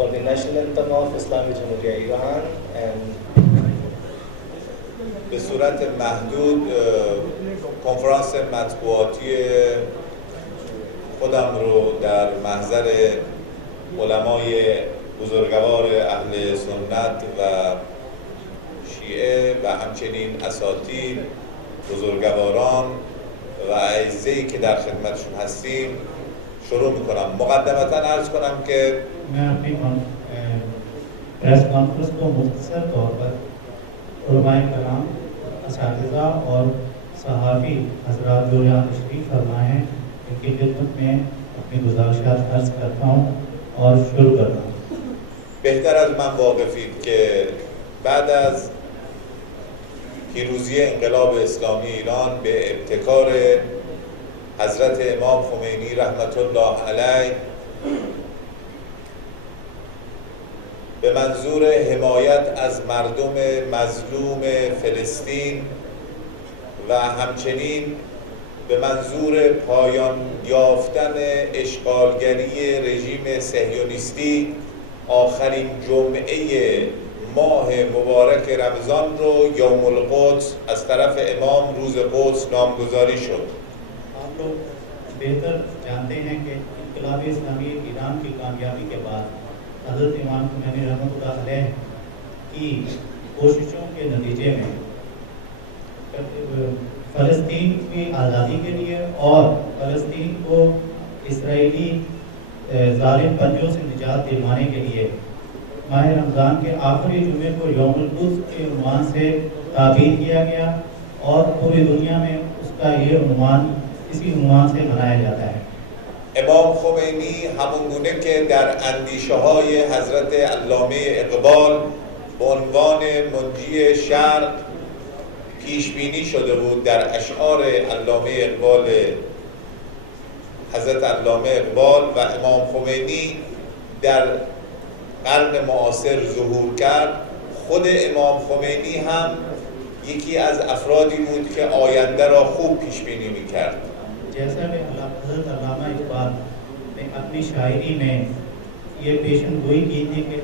for the national anthem of Islamic Jamhuriyah Iran and به صورت محدود کنفرانس مطبوعاتی خودم رو در محضر علمای بزرگوار اهل سنت و شیعه و همچنین اساتید، بزرگواران و اعزه‌ای که در خدمتشون هستیم شروع میکنم. مقدمتا عرض کنم که मैं अपनी press conference को मुख्तसर तौर पर उलमाए कलाम, असातिज़ा और सहाफ़ी हज़रात जो यहाँ तशरीफ़ फरमा हैं इनकी खिदमत में अपनी गुज़ारिशात अर्ज़ करता हूँ और शुरू करता हूँ. بهتر از من واقفید که بعد از پیروزی انقلاب اسلامی ایران به ابتکار حضرت امام خمینی رحمت الله علیه به منظور حمایت از مردم مظلوم فلسطین و همچنین به منظور پایان یافتن اشغالگری رژیم صهیونیستی آخرین جمعه ماه مبارک رمضان رو یوم القدس از طرف امام روز قدس نامگذاری شد. आप लोग बेहतर जानते हैं कि इनकलाब इस्लामी ईरान की कामयाबी के बाद हज़रत इमाम खुमैनी रहमतुल्लाह अलैह की कोशिशों के नतीजे में फ़लस्तीन की आज़ादी के लिए और फ़लस्तीन को इसराइली ज़ालिम पंजों से निजात दिलवाने के लिए माह रमज़ान के आखिरी जुमे को यौमुल कुद्स के उन्वान से ताबीर किया गया और पूरी दुनिया में उसका ये उन्वान इसी उन्वान से मनाया जाता है. امام خمینی همونگونه که در اندیشه های حضرت علامه اقبال به عنوان منجی شرق پیش بینی شده بود در اشعار علامه اقبال، حضرت علامه اقبال و امام خمینی در قرن معاصر ظهور کرد. خود امام خمینی هم یکی از افرادی بود که آینده را خوب پیش بینی می‌کرد. जैसा कि हज़रत अल्लामा इक़बाल ने अपनी शायरी में ये पेशन गोई की थी कि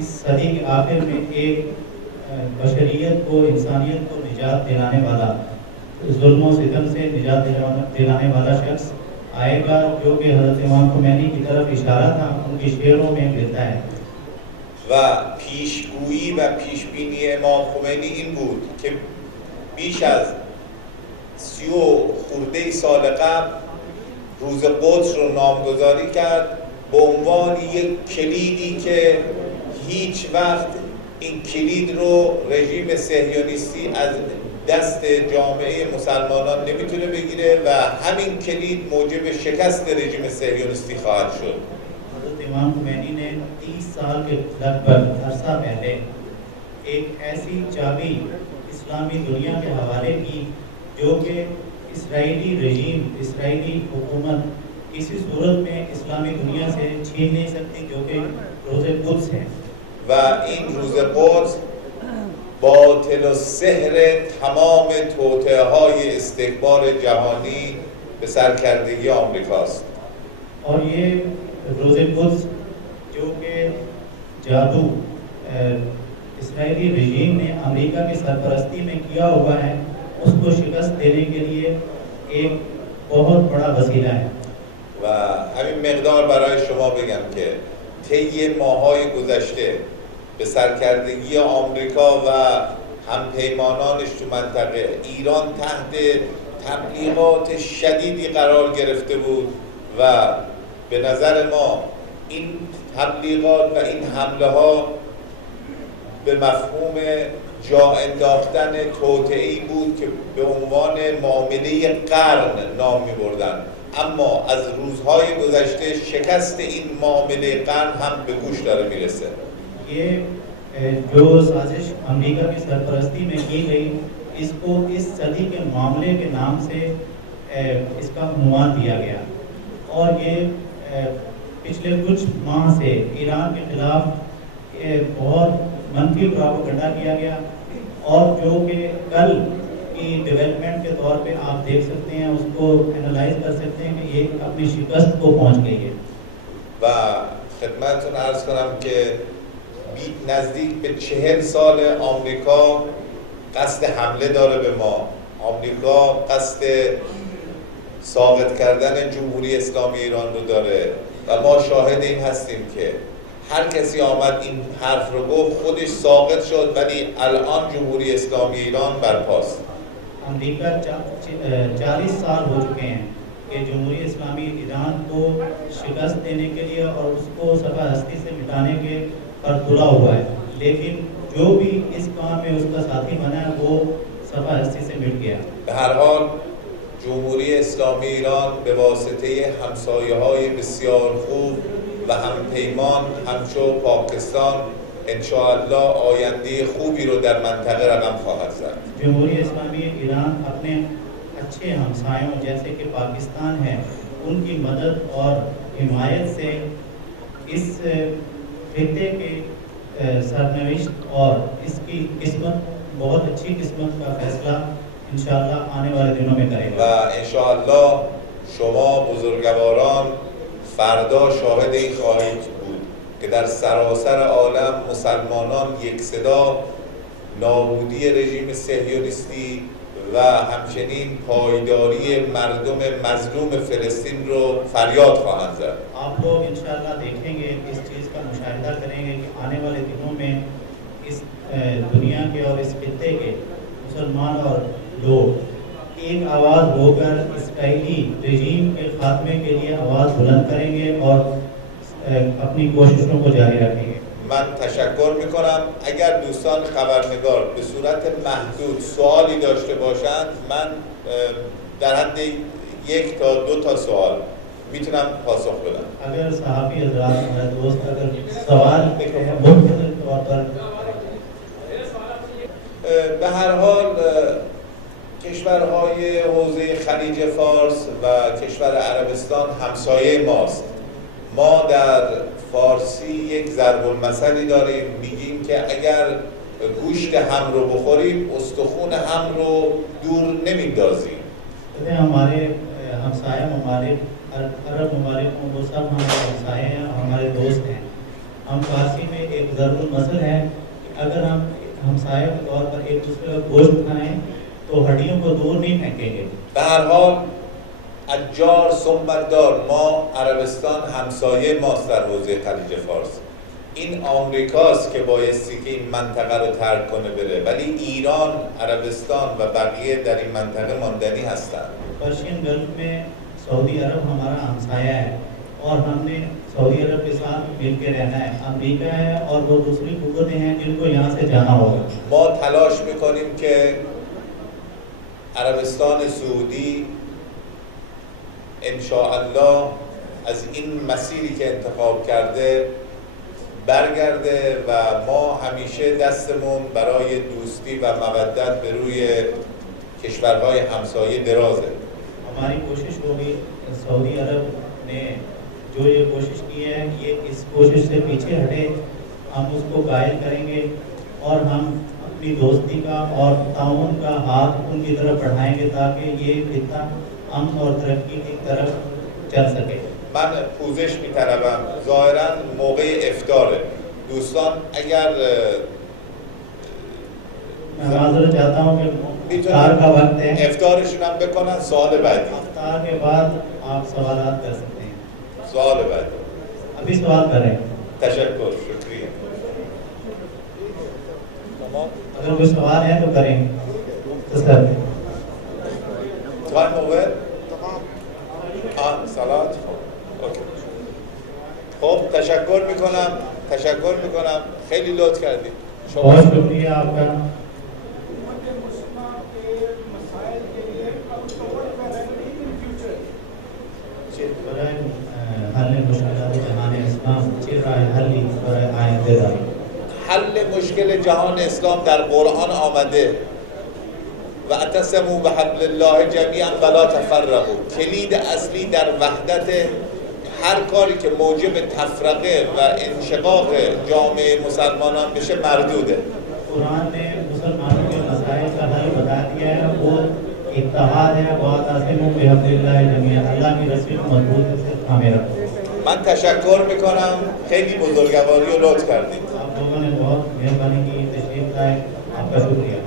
इस सदी के आखिर में एक बशरियत को, इंसानियत को निजात दिलाने वाला, जुल्म और सितम से निजात दिलाने वाला शख्स आएगा, जो कि हज़रत इमाम खुमैनी की तरफ इशारा था, उनकी शेरों में मिलता है. و پیشگویی و پیشبینی امام خمینی این بود که بیش از 30 خورده سال قبل روز قدس رو نامگذاری کرد به عنوان یک کلیدی که هیچ وقت این کلید رو رژیم صهیونیستی از دست جامعه مسلمانان نمیتونه بگیره و همین کلید موجب شکست رژیم صهیونیستی خواهد شد. हज़रत इमाम खुमैनी ने 30 साल के लगभग अरसा पहले एक ऐसी चाबी इस्लामी दुनिया के हवाले की जो कि इसराइली रजीम, इसराइली हुकूमत किसी सूरत में इस्लामी दुनिया से छीन नहीं सकती, जो कि रोज़े कुद्स है. و این روز قدس باطل و سحر تمام توطئه‌های استکبار جهانی به سرکردگی آمریکاست. और ये रोज़े कुद्स जो कि जादू इसराइली रजीम ने अमेरिका की सरपरस्ती में किया हुआ है, उसको शिकस्त देने के लिए एक बहुत बड़ा वसीला है. و همین مقدار برای شما بگم که طی ماه‌های گذشته به سرکردگی آمریکا و همپیمانانش تو منطقه ایران تحت تبلیغات شدیدی قرار گرفته بود و به نظر ما این تبلیغات و این حمله ها به مفهوم جا انداختن توطئه‌ای بود که به عنوان معامله قرن نام می‌بردند، اما از روزهای گذشته شکست این معامله قرن هم به گوش داره میرسه. ये जो साजिश अमेरिका की सरपरस्ती में की गई, इसको इस सदी के मामले के नाम से इसका उन्वान दिया गया और ये पिछले कुछ माह से ईरान के खिलाफ बहुत मनफी प्रोपेगेंडा किया गया और जो कि कल की डेवलपमेंट के तौर पे आप देख सकते हैं, उसको एनालाइज कर सकते हैं कि ये अपनी शिकस्त को पहुंच गई है. و خدمتتون عرض کنم که نزدیک به 40 سال آمریکا قصد حمله داره به ما. آمریکا قصد ساقط کردن جمهوری اسلامی ایران رو داره و ما شاهد این هستیم که هر کسی آمد این حرف رو گفت خودش ساقط شد، ولی الان جمهوری اسلامی ایران برپاست. अमेरिका 40 साल हो चुके हैं कि जमहूरी इस्लामी ईरान को शिकस्त देने के लिए और उसको सफा हस्ती से मिटाने के पर तुला हुआ है, लेकिन जो भी इस काम में उसका साथी बना है वो सफा हस्ती से मिट गया। به هر حال جمهوری اسلامی ایران به واسطه همسایه‌های بسیار خوب و همپیمان همچو پاکستان انشاءالله آینده خوبی رو در منطقه رقم خواهد زد. जमहूरी इस्लामी ईरान अपने अच्छे हमसायों जैसे कि पाकिस्तान है उनकी मदद और हिमायत से इस खित्ते के सरनविश्त और इसकी किस्मत बहुत अच्छी किस्मत का फैसला इंशाअल्लाह आने वाले दिनों में करेगा و انشاءالله شما بزرگواران فردا شاهد این خواهید بود که در سراسر عالم مسلمانان یک صدا نابودی رژیم صهیونیستی و همچنین پایداری مردم مظلوم فلسطین رو فریاد خواهند زد. आप लोग इंशाअल्लाह देखेंगे, इस चीज़ का मुशाहिदा करेंगे कि आने वाले दिनों में इस दुनिया के और इस खित्ते के मुसलमान और लोग एक आवाज़ होकर इसराइली रजीम के खात्मे के लिए आवाज़ बुलंद करेंगे और अपनी कोशिशों को जारी रखेंगे। من تشکر میکنم. اگر دوستان خبرنگار به صورت محدود سوالی داشته باشند من در حد 1 تا 2 تا سوال میتونم پاسخ بدم. अगर सहाफ़ी हज़रात हमारे दोस्त अगर सवाल मुख्तलिफ तौर पर به هر حال کشورهای حوزه خلیج فارس و کشور عربستان همسایه ماست. ما در فارسی یک ضرب المثلی داریم، میگیم که اگر گوشت هم رو بخوریم استخون هم رو دور نمیندازیم. हमारे हमसाया ममालिक अरब ममालिक वो सब हमारे हमसाए हैं, हमारे दोस्त हैं। हम फारसी में एक ज़रूर मसल है कि अगर हम हमसाए के तौर पर एक दूसरे का गोश्त खाएं तो हड्डियों को दूर नहीं फेंकेंगे। به هر حال اجار صحبتدار ما عربستان همسایه ماست در حوزه خلیج فارس. این آمریکاست که بایستی که این منطقه رو ترک کنه بره، ولی ایران، عربستان و بقیه در این منطقه ماندنی هستند. पर्शियन गल्फ में सऊदी अरब हमारा हमसाया है और हमने सऊदी अरब के साथ मिल के रहना है। अमेरिका है और वो दूसरी कुव्वतें हैं जिनको यहाँ से जाना होगा। ما تلاش میکنیم که عربستان سعودی انشاءالله از این مسیری که انتخاب کرده برگرده و ما همیشه دستمون برای دوستی و مودت به روی کشورهای همسایه درازه. हमारी कोशिश होगी, सऊदी अरब ने जो ये कोशिश की है ये इस कोशिश से पीछे हटे, हम उसको कायल करेंगे और हम अपनी दोस्ती का और ताउन का हाथ उनकी तरफ बढ़ाएंगे ताकि ये खित्ता अमन और तरक्की की तरफ चल सके। من پوزش می‌طلبم، ظاهراً موقع افطاره. دوستان اگر मैं माज़रत चाहता हूँ कि इफ्तार का वक्त है, افطارشون هم بکنن. سوال بعدی. इफ्तार के बाद आप सवालात कर सकते हैं। سوال بعدی. अभी सवाल करें, تشکر. شکریه. تمام. अगर कोई सवाल है तो करें। तो सर تایم اوور؟ سلات. اوکی. خب تشکر میکنم. خیلی لطف کردید. बहुत शुक्रिया आपका। حل مشکل جهان اسلام در قرآن آمده و اعتصموا بحبل الله جمیعا ولا تفرقوا. کلید اصلی در وحدت هر کاری که موجب تفرقه و انشقاق جامعه مسلمانان بشه مردوده. कुरान ने मुसलमानों के मसाइल का हल बता दिया है, वो इत्तेहाद है। बहुत आसिम बिहम्दिल्लाह जमीअन, अल्लाह की रस्सी को मजबूत से थामे रखो। من تشکر میکنم، خیلی بزرگواری و لطف کردید. आप लोगों ने बहुत मेहरबानी की, तशरीफ लाए, आपका शुक्रिया.